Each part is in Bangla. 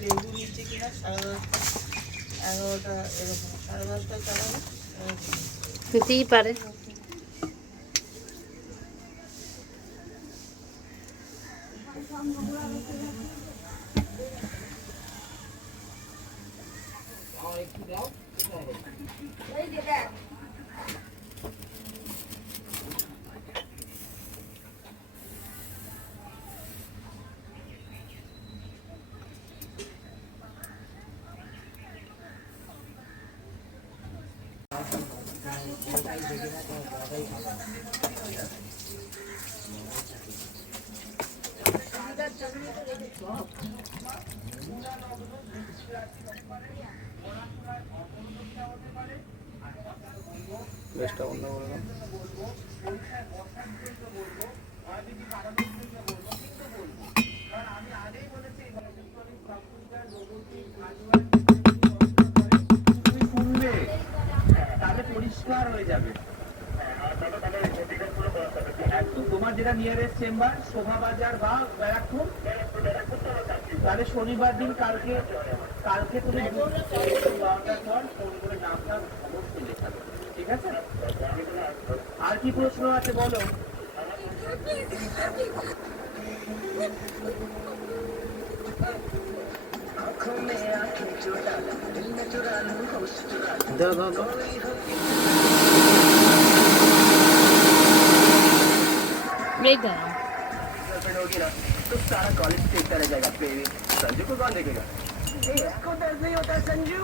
লেবু নিচে কিনা 11:30 এরকম 10:30টায় চালাবো দিতেই পারে। বেশটা বন্ধ করে দাও। তাহলে পরিষ্কার হয়ে যাবে। একদম তোমার যেটা নিয়ারেস্ট চেম্বার শোভা বাজার বা ব্যারাকপুর, তাহলে শনিবার দিন কালকে তুমি 12টার পর ফোন করে নামটা অবশ্যই লেখাবে, ঠিক আছে? আর কি প্রশ্ন আছে বলো। দাও দাও দাও। ब्रेक देना। होगी ना तो सारा कॉलेज से चला जाएगा। संजू को कौन देखेगा? इसको दर्द नहीं होता संजू।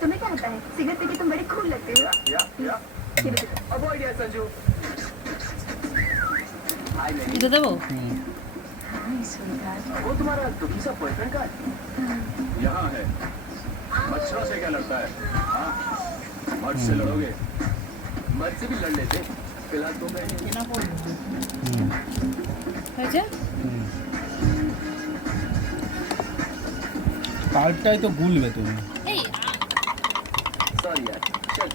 तुम्हें क्या लगता है सिगरेट पी के तुम बड़े कूल लगते हो? या अवॉइड या संजू। हाय मैनी। दे दो। वो तुम्हारा दुखी सा बॉयफ्रेंड का यहाँ है। मच्छरों से क्या लड़ता है? हाँ मर्द से लड़ोगे, मर्द से भी लड़ लेते। फिलहाल तो मैं কার্ডটাই তো গুলবে তুমি। এই सॉरी यार चल